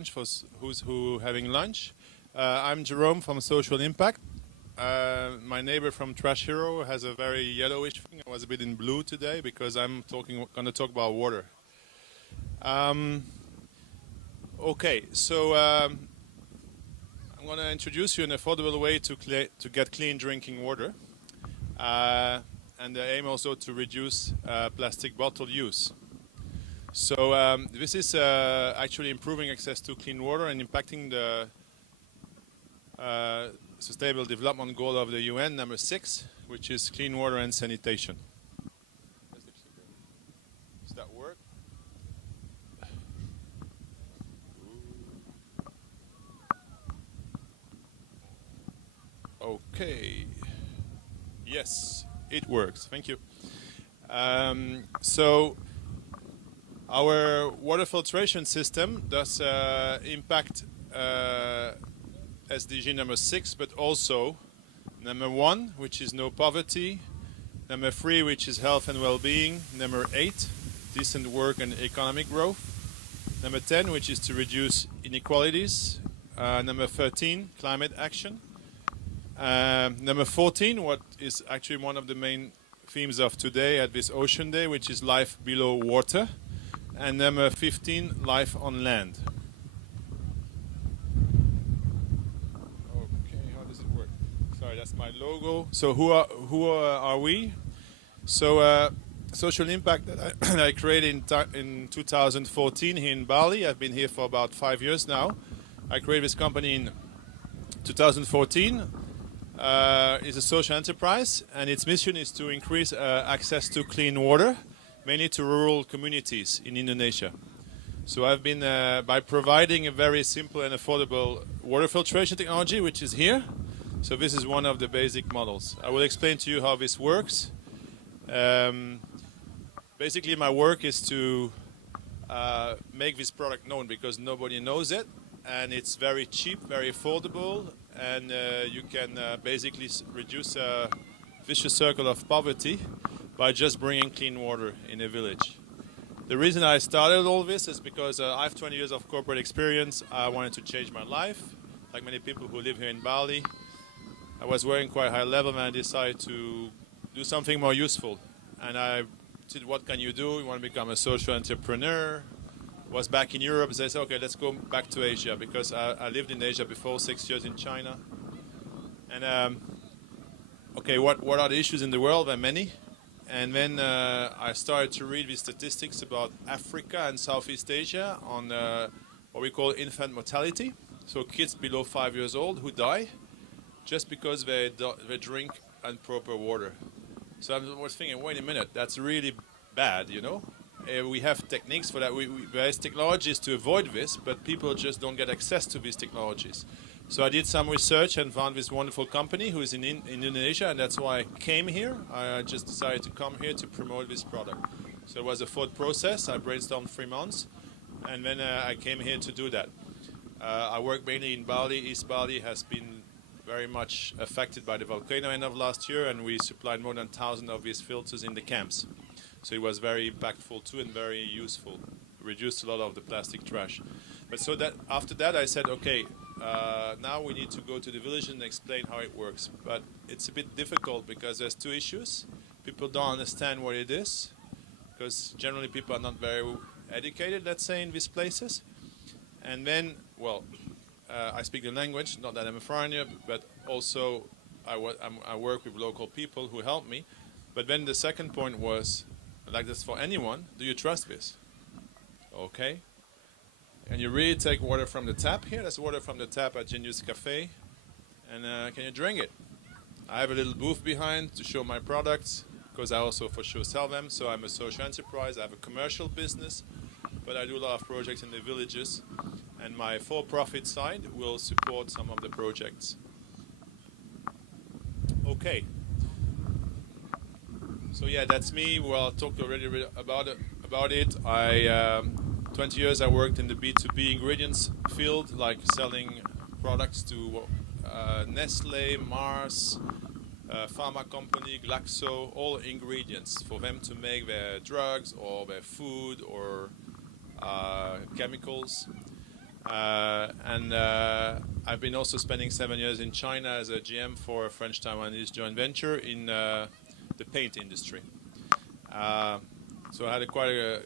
lunch for who's who having lunch. I'm Jeroen from Social Impact. My neighbor from Trash Hero has a very yellowish thing. I was a bit in blue today because I'm going to talk about water. Okay, so I'm going to introduce you an affordable way to get clean drinking water, and the aim also to reduce plastic bottle use. So this is actually improving access to clean water and impacting the Sustainable Development Goal of the UN, number 6, which is clean water and sanitation. Does that work? Okay. Yes, it works. Thank you. So our water filtration system does impact SDG number 6, but also number 1, which is no poverty, number 3, which is health and well-being, number 8, decent work and economic growth, number 10, which is to reduce inequalities, number 13, climate action, number 14, what is actually one of the main themes of today at this Ocean Day, which is life below water, and number 15, life on land. Okay, how does it work? Sorry, that's my logo. So who are we? So Social Impact that I created in 2014 here in Bali. I've been here for about 5 years now. I created this company in 2014. It's a social enterprise, and its mission is to increase access to clean water, mainly to rural communities in Indonesia. So I've been, by providing a very simple and affordable water filtration technology, which is here. So this is one of the basic models. I will explain to you how this works. Basically, my work is to make this product known because nobody knows it, and it's very cheap, very affordable, and you can basically reduce a vicious circle of poverty by just bringing clean water in a village. The reason I started all this is because I have 20 years of corporate experience. I wanted to change my life, like many people who live here in Bali. I was working quite high level and I decided to do something more useful. And I said, what can you do? You want to become a social entrepreneur? Was back in Europe, so I said, okay, let's go back to Asia because I lived in Asia before, 6 years in China. And okay, what are the issues in the world? There are many. And then I started to read the statistics about Africa and Southeast Asia on what we call infant mortality. So kids below 5 years old who die just because they drink improper water. So I was thinking, wait a minute, that's really bad, you know? We have techniques for that. There's technologies to avoid this, but people just don't get access to these technologies. So I did some research and found this wonderful company who is in Indonesia, and that's why I came here. I just decided to come here to promote this product. So it was a thought process. I brainstormed 3 months, and then I came here to do that. I work mainly in Bali. East Bali has been very much affected by the volcano end of last year, and we supplied more than 1,000 of these filters in the camps. So it was very impactful too and very useful. Reduced a lot of the plastic trash. But so that after that I said, okay, now we need to go to the village and explain how it works. But it's a bit difficult because there's 2 issues. People don't understand what it is because generally people are not very educated, let's say, in these places. And then, well, I speak the language, not that I'm a foreigner, but also I work with local people who help me. But then the second point was, like this for anyone, do you trust this? Okay. And you really take water from the tap here. That's water from the tap at Genius Cafe. And can you drink it? I have a little booth behind to show my products because I also for sure sell them. So I'm a social enterprise. I have a commercial business, but I do a lot of projects in the villages. And my for-profit side will support some of the projects. Okay. So yeah, that's me. Well, I talked already about it. 20 years I worked in the B2B ingredients field, like selling products to Nestle, Mars, pharma company, Glaxo, all ingredients for them to make their drugs or their food or chemicals. I've been also spending 7 years in China as a GM for a French-Taiwanese joint venture in the paint industry. So I had quite a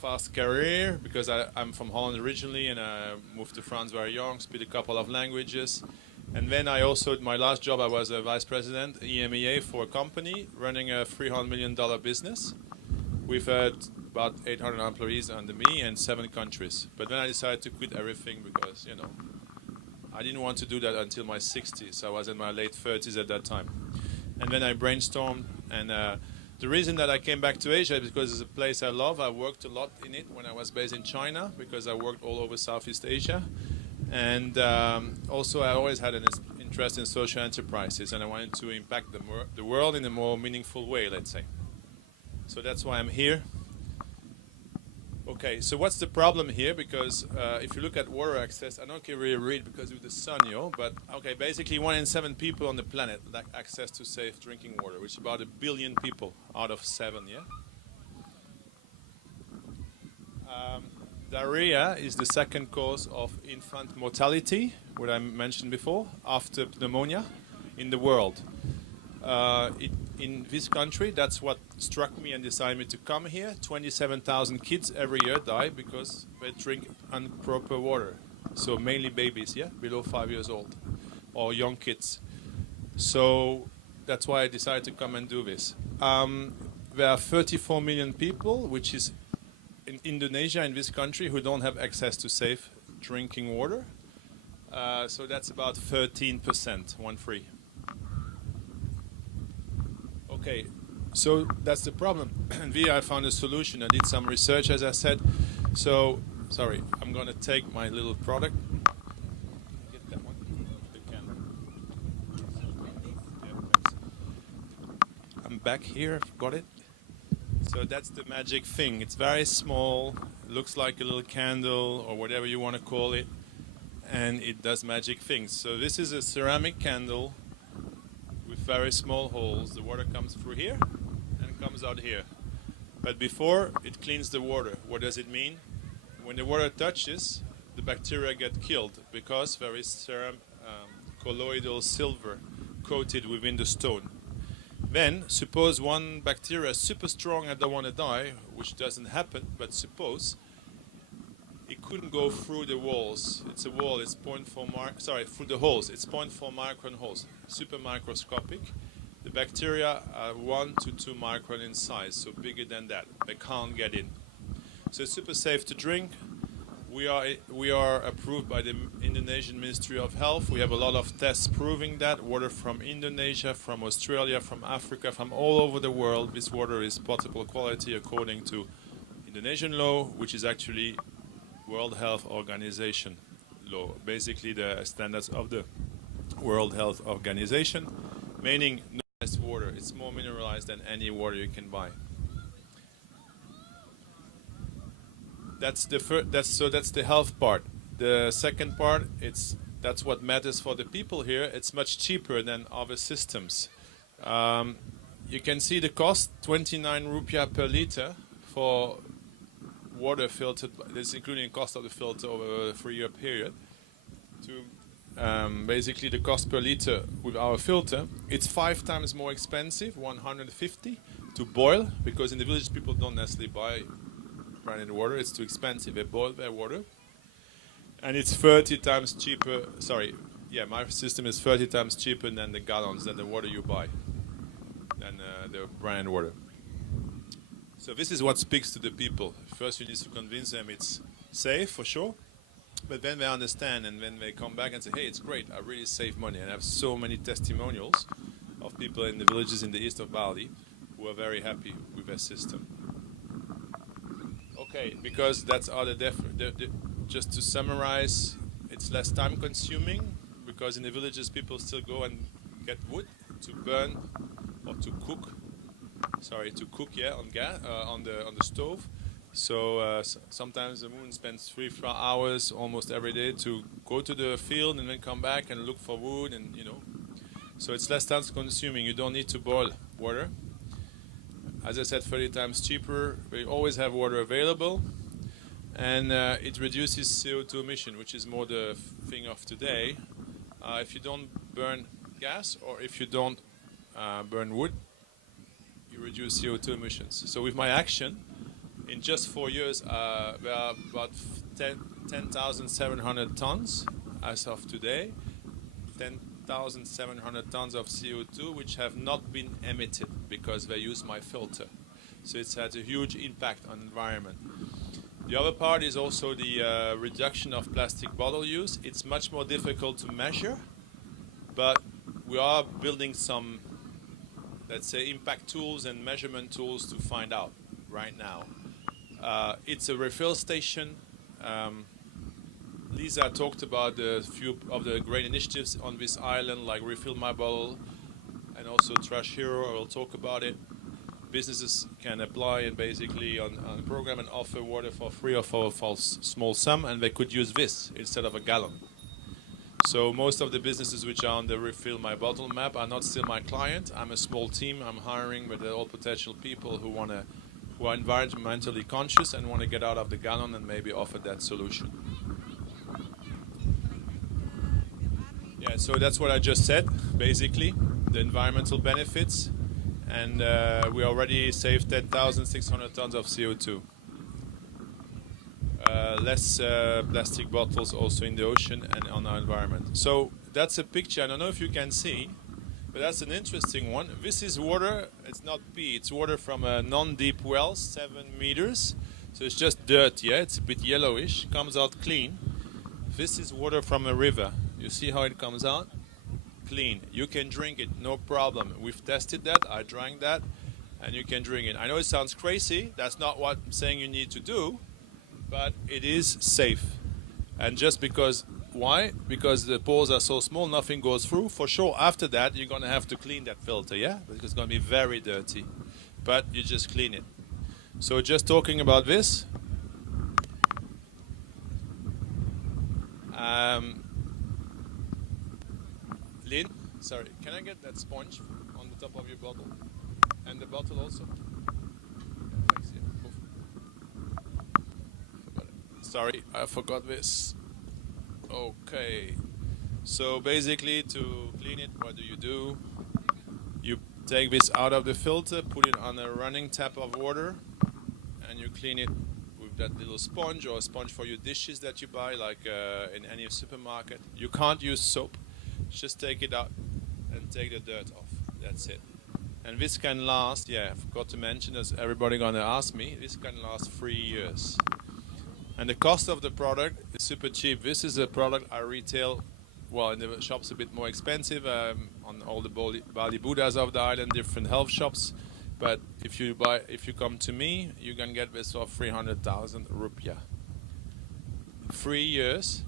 fast career because I'm from Holland originally, and I moved to France very young, speak a couple of languages. And then I also, my last job, I was a vice president, EMEA, for a company running a $300 million business with about 800 employees under me in 7 countries. But then I decided to quit everything because, you know, I didn't want to do that until my 60s. I was in my late 30s at that time. And then I brainstormed, and the reason that I came back to Asia is because it's a place I love. I worked a lot in it when I was based in China because I worked all over Southeast Asia. And also I always had an interest in social enterprises, and I wanted to impact the world in a more meaningful way, let's say. So that's why I'm here. Okay, so what's the problem here? Because if you look at water access, I don't can really read because of the sun, but okay, basically 1 in 7 people on the planet lack access to safe drinking water, which is about 1 billion people out of 7, yeah? Diarrhea is the second cause of infant mortality, what I mentioned before, after pneumonia in the world. In this country, that's what struck me and decided me to come here. 27,000 kids every year die because they drink improper water. So mainly babies, yeah, below 5 years old, or young kids. So that's why I decided to come and do this. There are 34 million people, which is in Indonesia, in this country, who don't have access to safe drinking water. So that's about 13%, 1-3. Okay, so that's the problem. And here I found a solution. I did some research, as I said. So, sorry, I'm going to take my little product. Get that one. The camera. I'm back here. Got it. So that's the magic thing. It's very small. Looks like a little candle or whatever you want to call it. And it does magic things. So this is a ceramic candle with very small holes. The water comes through here and comes out here. But before it cleans the water, what does it mean? When the water touches, the bacteria get killed because there is colloidal silver coated within the stone. Then suppose one bacteria is super strong and don't want to die, which doesn't happen, but suppose it couldn't go through the walls. It's a wall, it's through the holes. It's 0.4 micron holes, super microscopic. The bacteria are 1 to 2 micron in size, so bigger than that. They can't get in. So it's super safe to drink. We are approved by the Indonesian Ministry of Health. We have a lot of tests proving that. Water from Indonesia, from Australia, from Africa, from all over the world. This water is potable quality according to Indonesian law, which is actually World Health Organization law, basically the standards of the World Health Organization, meaning no less water. It's more mineralized than any water you can buy. That's the health part. The second part, that's what matters for the people here. It's much cheaper than other systems. You can see the cost, 29 rupiah per liter for water filtered. This including the cost of the filter over a 3-year period. Basically the cost per liter with our filter, it's 5 times more expensive, 150, to boil, because in the village people don't necessarily buy branded water. It's too expensive. They boil their water, and it's 30 times cheaper. Sorry, yeah, my system is 30 times cheaper than the gallons, than the water you buy, than the branded water. So this is what speaks to the people. First you need to convince them it's safe, for sure, but then they understand, and then they come back and say, hey, it's great, I really save money. And I have so many testimonials of people in the villages in the east of Bali who are very happy with their system. Okay, because that's other just to summarize, it's less time consuming, because in the villages people still go and get wood to burn or to cook. Yeah, on gas, on the stove. So sometimes the woman spends 3-4 hours almost every day to go to the field and then come back and look for wood, and so it's less time consuming. You don't need to boil water. As I said, 30 times cheaper. We always have water available. and it reduces CO2 emission, which is more the thing of today. If you don't burn gas or if you don't burn wood, you reduce CO2 emissions. So with my action, in just 4 years, there are about 10,700 tons as of today, 10,700 tons of CO2 which have not been emitted because they use my filter. So it's had a huge impact on the environment. The other part is also the reduction of plastic bottle use. It's much more difficult to measure, but we are building some, let's say, impact tools and measurement tools to find out right now. It's a refill station. Lisa talked about a few of the great initiatives on this island, like Refill My Bottle and also Trash Hero. I will talk about it. Businesses can apply and basically on the program and offer water for free or for a small sum, and they could use this instead of a gallon. So most of the businesses which are on the Refill My Bottle map are not still my client. I'm a small team. I'm hiring, but they're all potential people who are environmentally conscious and want to get out of the gallon and maybe offer that solution. Yeah, so that's what I just said, basically, the environmental benefits. And we already saved 10,600 tons of CO2. Less plastic bottles also in the ocean and on our environment. So that's a picture. I don't know if you can see, but that's an interesting one. This is water. It's not pee. It's water from a non-deep well, 7 meters. So it's just dirt, yeah? It's a bit yellowish. Comes out clean. This is water from a river. You see how it comes out? Clean. You can drink it, no problem. We've tested that. I drank that, and you can drink it. I know it sounds crazy. That's not what I'm saying you need to do, but it is safe. And just because, why? Because the pores are so small, nothing goes through. For sure, after that, you're going to have to clean that filter, yeah? Because it's going to be very dirty. But you just clean it. So just talking about this. Lynn, sorry, can I get that sponge on the top of your bottle? And the bottle also? Yeah, thanks, yeah. Forgot it. Sorry, I forgot this. Okay. So basically, to clean it, what do? You take this out of the filter, put it on a running tap of water, and you clean it with that little sponge or a sponge for your dishes that you buy, like in any supermarket. You can't use soap. Just take it out and take the dirt off. That's it. And this can last, yeah, I forgot to mention, as everybody gonna ask me, this can last 3 years. And the cost of the product is super cheap. This is a product I retail, well, in the shops a bit more expensive, on all the Bali Buddhas of the island, different health shops. But if you come to me, you can get this for 300,000 rupiah. 3 years.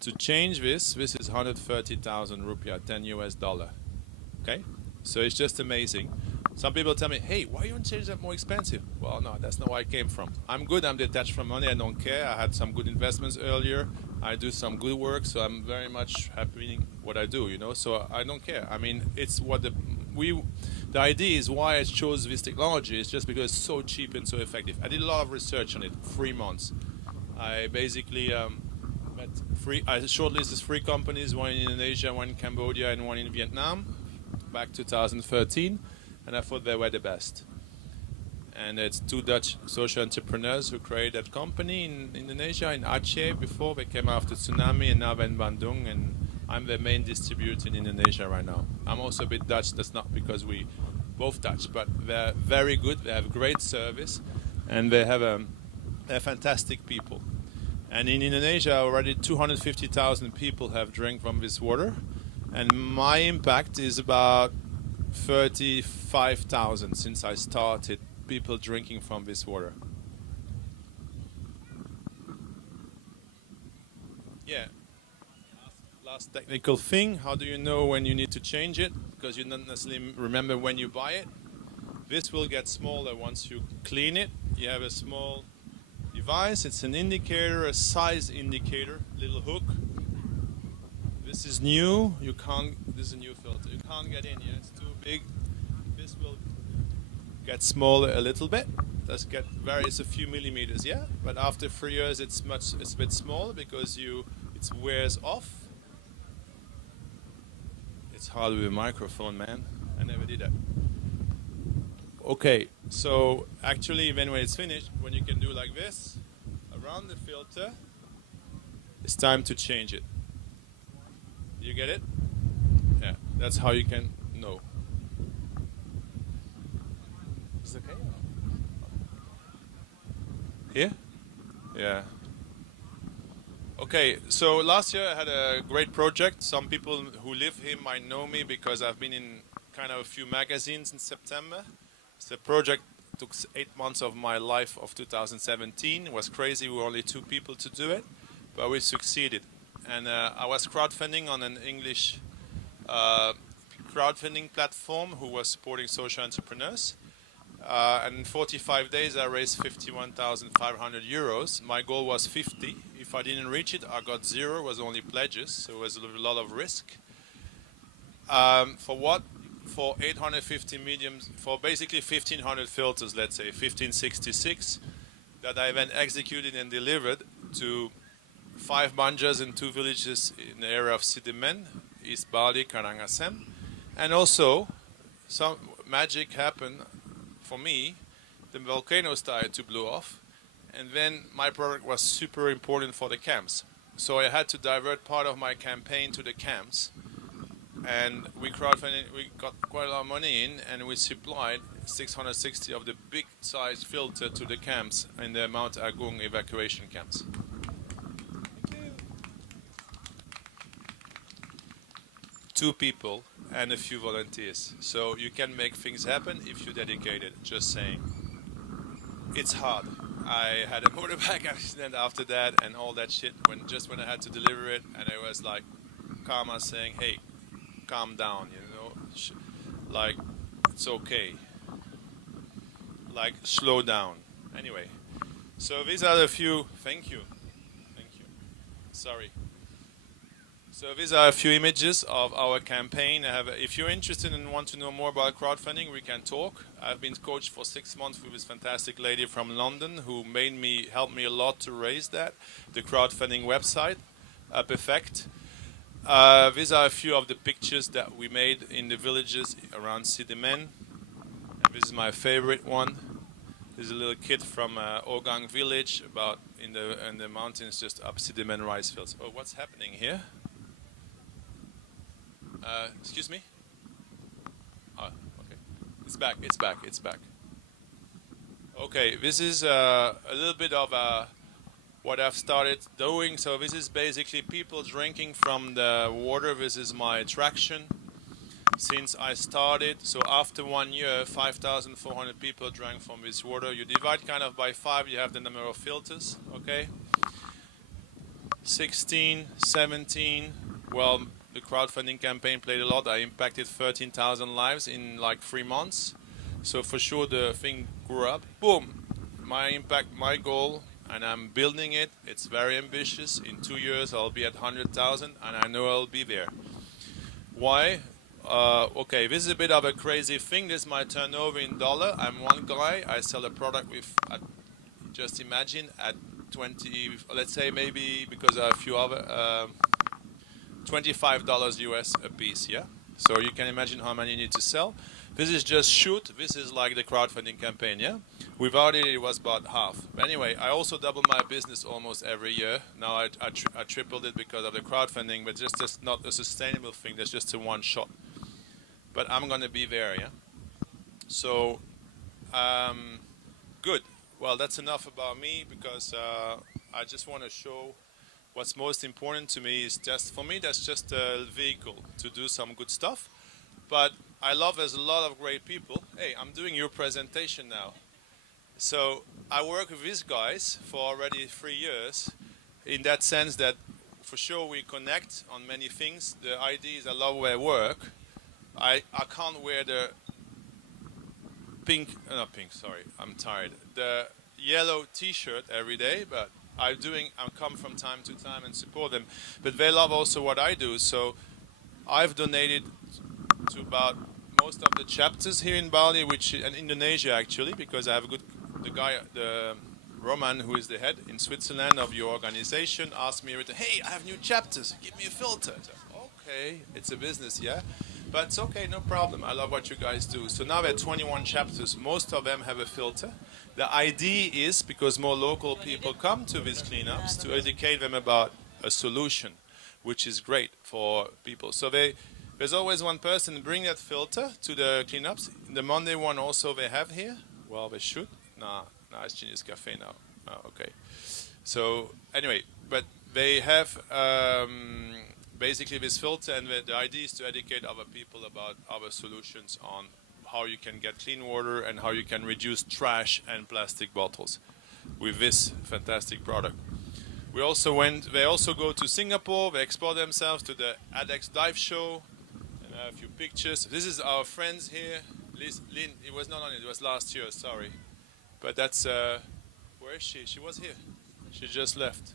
To change this is 130,000 rupiah, $10. Okay? So it's just amazing. Some people tell me, hey, why you don't change that more expensive? Well, no, that's not where I came from. I'm good, I'm detached from money, I don't care. I had some good investments earlier. I do some good work, so I'm very much happy what I do, you know? So I don't care. I mean, it's what the idea is why I chose this technology is just because it's so cheap and so effective. I did a lot of research on it, 3 months. I basically... I shortlisted 3 companies, one in Indonesia, one in Cambodia, and one in Vietnam, back 2013, and I thought they were the best. And it's 2 Dutch social entrepreneurs who created that company in Indonesia, in Aceh before. They came after tsunami, and now they're in Bandung, and I'm the main distributor in Indonesia right now. I'm also a bit Dutch. That's not because we both Dutch, but they're very good. They have great service, and they're fantastic people. And in Indonesia, already 250,000 people have drank from this water. And my impact is about 35,000 since I started, people drinking from this water. Yeah. Last technical thing, how do you know when you need to change it? Because you don't necessarily remember when you buy it. This will get smaller once you clean it. You have a small device. It's an indicator, a size indicator, little hook. This is new. This is a new filter. You can't get in here. It's too big. This will get smaller a little bit. Does get varies a few millimeters, yeah. But after 3 years, it's a bit small because it wears off. It's hard with a microphone, man. I never did that. Okay, so actually, when it's finished, when you can do like this around the filter, it's time to change it. You get it? Yeah, that's how you can know. Is it okay? Here? Yeah. Okay, so last year I had a great project. Some people who live here might know me because I've been in kind of a few magazines in September. The project took 8 months of my life of 2017. It was crazy. We were only 2 people to do it, but we succeeded. And I was crowdfunding on an English crowdfunding platform who was supporting social entrepreneurs. And in 45 days, I raised 51,500 euros. My goal was 50. If I didn't reach it, I got 0. It was only pledges, so it was a lot of risk. For what? For 850 mediums, for basically 1,500 filters, let's say 1566, that I then executed and delivered to 5 banjas in 2 villages in the area of Sidimen, East Bali, Karangasem. And also, some magic happened for me. The volcano started to blow off, and then my product was super important for the camps. So I had to divert part of my campaign to the camps. And we crowdfunded, we got quite a lot of money in, and we supplied 660 of the big size filter to the camps in the Mount Agung evacuation camps. Thank you. 2 people and a few volunteers. So you can make things happen if you're dedicated, just saying. It's hard. I had a motorbike accident after that and all that shit when I had to deliver it, and it was like karma saying, hey, calm down, like it's okay, like slow down. Anyway, so these are the few. Thank you. Sorry. So these are a few images of our campaign. If you're interested and want to know more about crowdfunding, we can talk. I've been coached for 6 months with this fantastic lady from London who helped me a lot to raise that. The crowdfunding website, Perfect. These are a few of the pictures that we made in the villages around Sidimen. This is my favorite one. There's a little kid from Ogang village in the mountains just up Sidimen rice fields. Oh, what's happening here? Excuse me? Oh, okay. It's back. Okay, this is a little bit of what I've started doing. So this is basically people drinking from the water. This is my traction since I started. So after 1 year, 5,400 people drank from this water. You divide kind of by 5, you have the number of filters, okay? 16, 17, well, the crowdfunding campaign played a lot. I impacted 13,000 lives in like 3 months. So for sure the thing grew up. Boom, my impact, my goal, and I'm building it. It's very ambitious. In 2 years I'll be at 100,000 and I know I'll be there. Why? Okay, this is a bit of a crazy thing. This is my turnover in dollar. I'm one guy. I sell a product with, just imagine, at 20, let's say maybe because there are a few other, $25 US a piece, yeah? So you can imagine how many you need to sell. This is just shoot. This is like the crowdfunding campaign, yeah? Without it, it was about half. But anyway, I also double my business almost every year. Now I tripled it because of the crowdfunding, but just not a sustainable thing. That's just a one shot. But I'm going to be there, yeah? So, good. Well, that's enough about me because I just want to show what's most important to me is just, for me, that's just a vehicle to do some good stuff. But I love there's a lot of great people. Hey, I'm doing your presentation now. So I work with these guys for already 3 years in that sense that for sure we connect on many things. The idea is I love where I work. I can't wear the I'm tired. The yellow t-shirt every day, but I come from time to time and support them. But they love also what I do. So I've donated to about most of the chapters here in Bali, which in Indonesia actually, because I have a good the guy, the Roman, who is the head in Switzerland of your organization, asked me, hey, I have new chapters, give me a filter. I said, okay, it's a business, yeah? But it's okay, no problem. I love what you guys do. So now there are 21 chapters. Most of them have a filter. The idea is, because more local people come to these cleanups, to educate them about a solution, which is great for people. So there's always one person bring that filter to the cleanups. The Monday one also they have here. Well, they should. Nah, it's Genius Cafe now. Oh, okay. So anyway, but they have basically this filter, and the idea is to educate other people about other solutions on how you can get clean water and how you can reduce trash and plastic bottles with this fantastic product. They also go to Singapore. They export themselves to the ADEX dive show. And I have a few pictures. This is our friends here. Lynn, it was not on it was last year, sorry. But that's, where is she? She was here. She just left.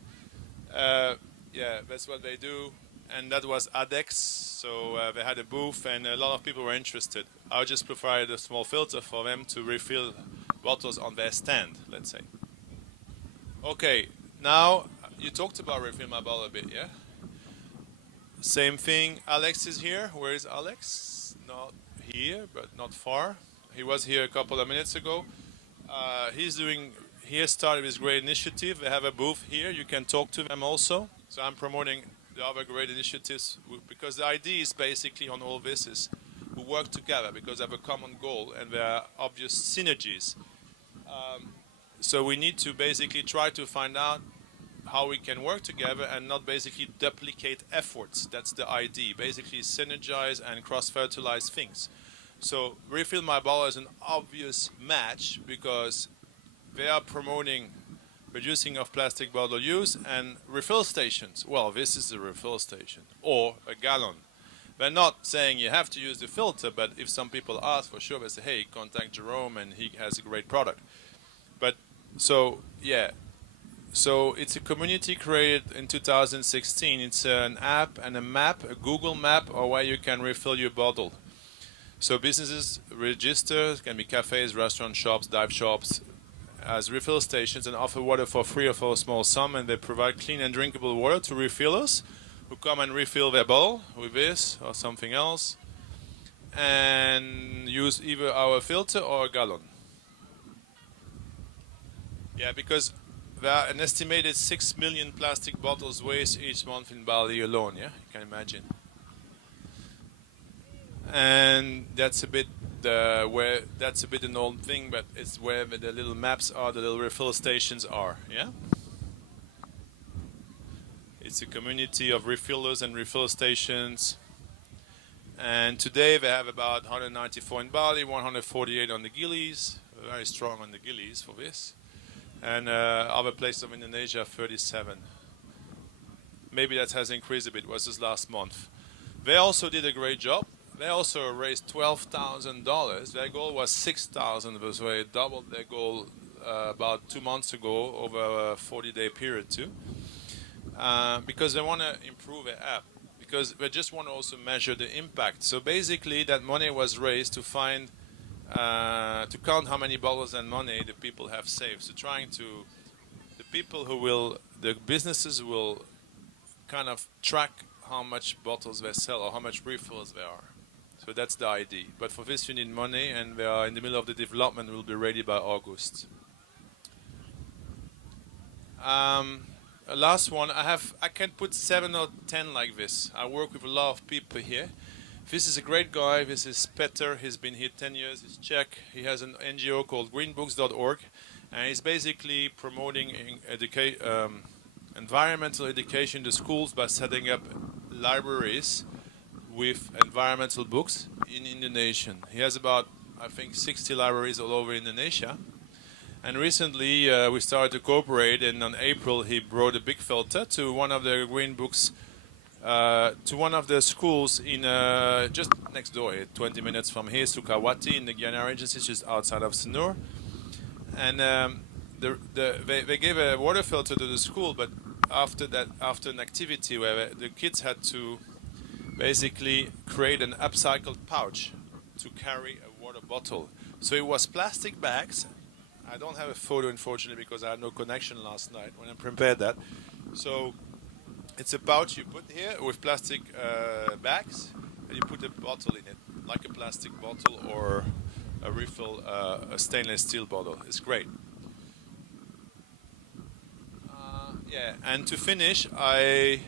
Yeah, that's what they do. And that was ADEX, so they had a booth and a lot of people were interested. I just provided a small filter for them to refill bottles on their stand, let's say. Okay, now you talked about refill my bottle a bit, yeah? Same thing, Alex is here. Where is Alex? Not here, but not far. He was here a couple of minutes ago. He has started this great initiative. They have a booth here. You can talk to them also. So I'm promoting the other great initiatives because the idea is basically on all this is we work together because they have a common goal and there are obvious synergies. So we need to basically try to find out how we can work together and not basically duplicate efforts. That's the idea. Basically synergize and cross-fertilize things. So Refill My Bottle is an obvious match because they are promoting reducing of plastic bottle use and refill stations. Well, this is a refill station or a gallon. They're not saying you have to use the filter, but if some people ask for sure, they say, hey, contact Jerome and he has a great product. But so, yeah. So it's a community created in 2016. It's an app and a map, a Google map, or where you can refill your bottle. So businesses register, can be cafes, restaurants, shops, dive shops, as refill stations and offer water for free or for a small sum, and they provide clean and drinkable water to refillers who come and refill their bottle with this or something else and use either our filter or a gallon. Yeah, because there are an estimated 6 million plastic bottles waste each month in Bali alone, yeah? You can imagine. And that's a bit an old thing, but it's where the little maps are, the little refill stations are, yeah? It's a community of refillers and refill stations. And today they have about 194 in Bali, 148 on the Gillies, very strong on the Gillies for this. And other places of Indonesia, 37. Maybe that has increased a bit, it was just last month. They also did a great job. They also raised $12,000. Their goal was $6,000, so they doubled their goal about 2 months ago over a 40-day period too. Because they want to improve their app. Because they just want to also measure the impact. So basically, that money was raised to find, to count how many bottles and money the people have saved. So the businesses will kind of track how much bottles they sell or how much refills there are. So that's the idea. But for this you need money, and we are in the middle of the development. Will be ready by August. Last one, I can put 7 or 10 like this. I work with a lot of people here. This is a great guy. This is Peter. He's been here 10 years. He's Czech. He has an NGO called greenbooks.org, and he's basically promoting environmental education to schools by setting up libraries with environmental books in Indonesian. He has about, I think, 60 libraries all over Indonesia. And recently we started to cooperate, and in April he brought a big filter to one of the green books, to one of the schools in just next door, 20 minutes from here, Sukawati, in the Gianyar Agency, just outside of Sanur. And they gave a water filter to the school, but after an activity where the kids had to basically create an upcycled pouch to carry a water bottle. So it was plastic bags, I don't have a photo, unfortunately, because I had no connection last night when I prepared that. So it's a pouch you put here with plastic bags, and you put a bottle in it, like a plastic bottle or a refill, a stainless steel bottle. It's great. Yeah, and to finish, I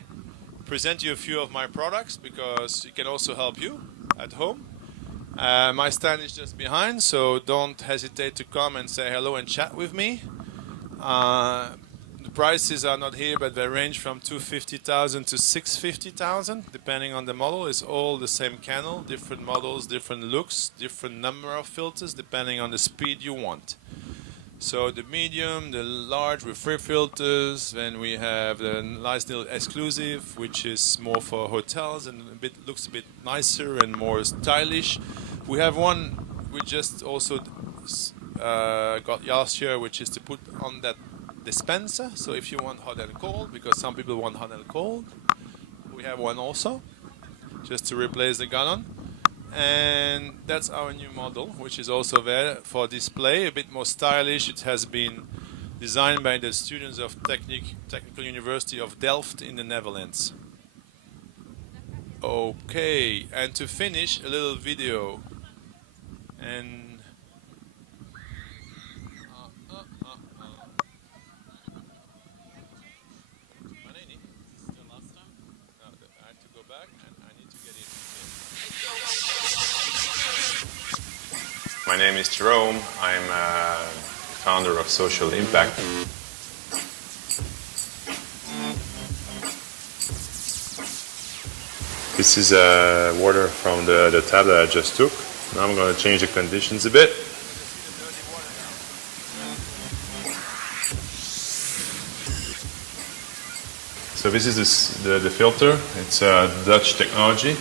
present you a few of my products because it can also help you at home. My stand is just behind, so don't hesitate to come and say hello and chat with me. Uh, the prices are not here, but they range from 250,000 to 650,000, depending on the model. It's all the same kennel, different models, different looks, different number of filters, depending on the speed you want. So the medium, the large with 3 filters. Then we have the nice little exclusive, which is more for hotels and looks a bit nicer and more stylish. We have one we just also got last year, which is to put on that dispenser. So if you want hot and cold, because some people want hot and cold, we have one also, just to replace the gallon. And that's our new model, which is also there for display, a bit more stylish. It has been designed by the students of Technical University of Delft in the Netherlands. Okay, and to finish, a little video. And no, I have to go back and I need to get in. My name is Jerome. I'm founder of Social Impact. This is water from the tap that I just took. Now I'm going to change the conditions a bit. So this is the filter. It's a Dutch technology.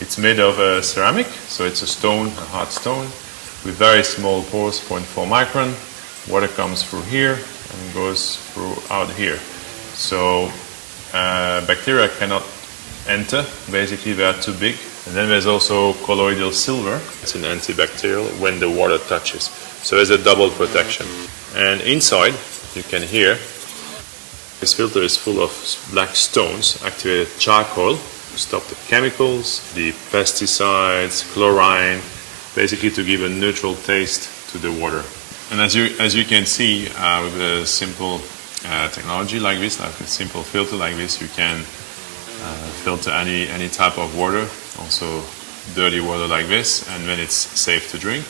It's made of ceramic, so it's a stone, a hard stone, with very small pores, 0.4 micron. Water comes through here and goes through out here. So bacteria cannot enter. Basically, they are too big. And then there's also colloidal silver. It's an antibacterial when the water touches. So there's a double protection. And inside, you can hear, this filter is full of black stones, activated charcoal, to stop the chemicals, the pesticides, chlorine, basically to give a neutral taste to the water. And as you can see, with a simple technology like this, like a simple filter like this, you can filter any type of water, also dirty water like this, and then it's safe to drink.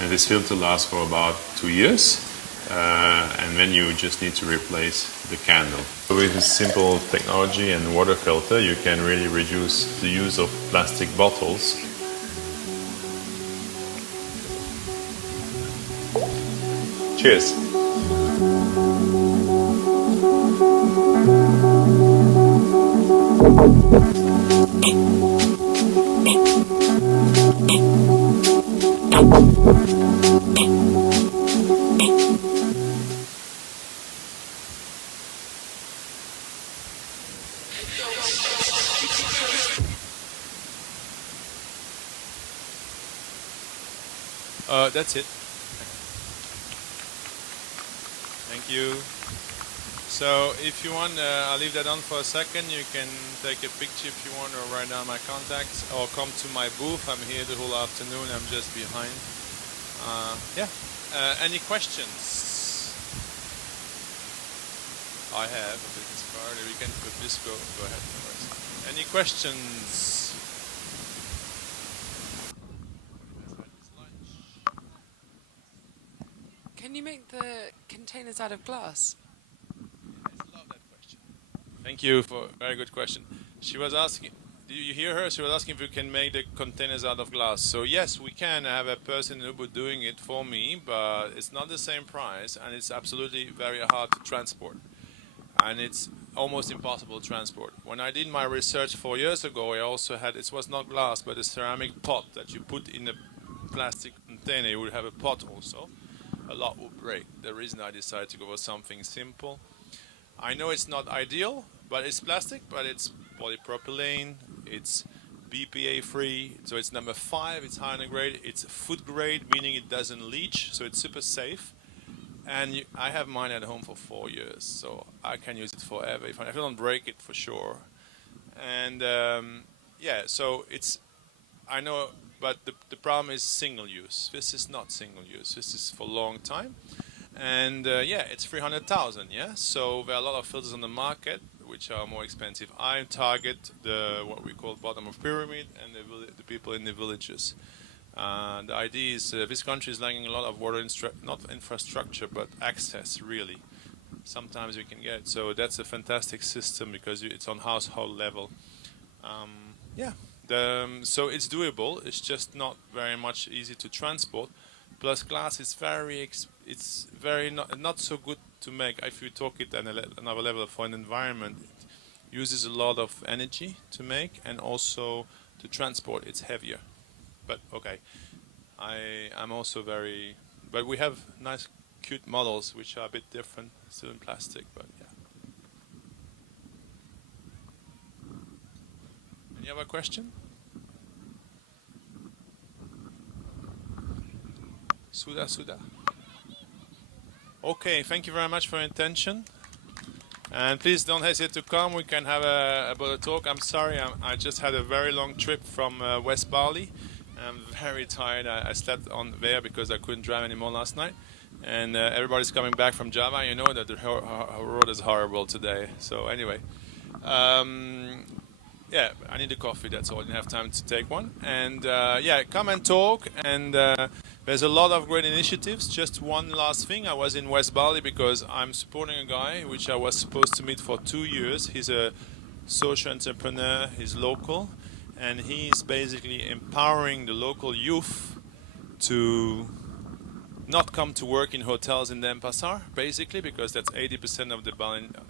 And this filter lasts for about 2 years, and then you just need to replace the candle. With this simple technology and water filter, you can really reduce the use of plastic bottles. Cheers! That's it. Thank you. So if you want, I'll leave that on for a second. You can take a picture if you want, or write down my contacts, or come to my booth. I'm here the whole afternoon. I'm just behind. Any questions? I have a business card. We can put this. Go ahead. Any questions? Can you make the containers out of glass? I love that question. Thank you for a very good question. She was asking, do you hear her? She was asking if we can make the containers out of glass. So yes, we can. I have a person in Ubud doing it for me, but it's not the same price, and it's absolutely very hard to transport. And it's almost impossible to transport. When I did my research 4 years ago, I also had, it was not glass, but a ceramic pot that you put in a plastic container. You would have a pot also. A lot would break. The reason I decided to go for something simple. I know it's not ideal, but it's plastic, but it's polypropylene, it's BPA free, so it's number 5. It's high in the grade. It's food grade, meaning it doesn't leach, so it's super safe. And I have mine at home for 4 years, so I can use it forever if I don't break it, for sure. And yeah, so it's, I know, but the problem is single use. This is not single use. This is for a long time. And yeah, it's 300,000. Yeah, so there are a lot of filters on the market which are more expensive. I target the what we call bottom of pyramid and the people in the villages. The idea is this country is lacking a lot of water, not infrastructure, but access, really. Sometimes we can get it. So that's a fantastic system because it's on household level. Yeah, so it's doable. It's just not very much easy to transport. Plus glass is it's very not so good to make. If you talk it at another level for an environment, it uses a lot of energy to make and also to transport. It's heavier. But okay, I'm also very. But we have nice, cute models which are a bit different, still in plastic. But yeah. Any other question? Suda. Okay, thank you very much for your attention. And please don't hesitate to come. We can have a talk. I'm sorry, I just had a very long trip from West Bali. I'm very tired. I slept on there because I couldn't drive anymore last night. And everybody's coming back from Java. You know that the road is horrible today. So anyway, yeah, I need a coffee. That's all. I didn't have time to take one. And yeah, come and talk. And there's a lot of great initiatives. Just one last thing. I was in West Bali because I'm supporting a guy which I was supposed to meet for 2 years. He's a social entrepreneur. He's local. And he's basically empowering the local youth to not come to work in hotels in Denpasar, basically, because that's 80% of the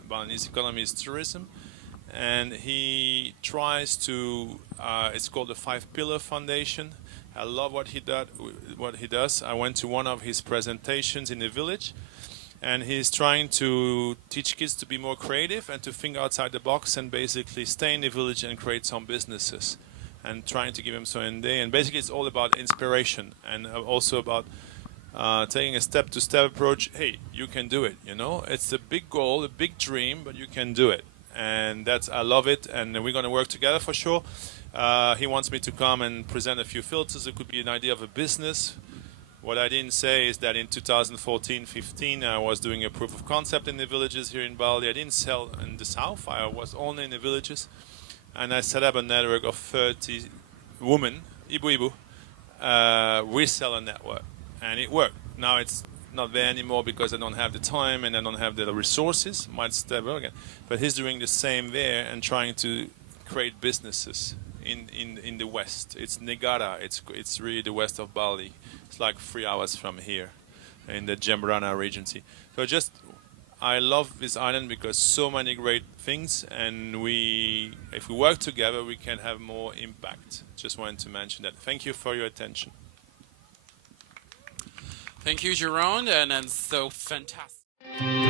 Balinese economy is tourism. And he tries to, it's called the 5 Pillar Foundation. I love what he does. I went to one of his presentations in the village, and he's trying to teach kids to be more creative and to think outside the box and basically stay in the village and create some businesses, and trying to give them some day. And basically it's all about inspiration and also about taking a step-to-step approach. Hey, you can do it, you know? It's a big goal, a big dream, but you can do it. And that's, I love it, and we're going to work together for sure. He wants me to come and present a few filters. It could be an idea of a business. What I didn't say is that in 2014-15 I was doing a proof of concept in the villages here in Bali. I didn't sell in the south, I was only in the villages. And I set up a network of 30 women, Ibu, reseller network. And it worked. Now it's not there anymore because I don't have the time and I don't have the resources. Might step again. But he's doing the same there and trying to create businesses in the west. It's Negara. It's really the west of Bali. It's like 3 hours from here in the Jembrana Regency. So just, I love this island because so many great things, and if we work together, we can have more impact. Just wanted to mention that. Thank you for your attention. Thank you, Jeroen, and so fantastic.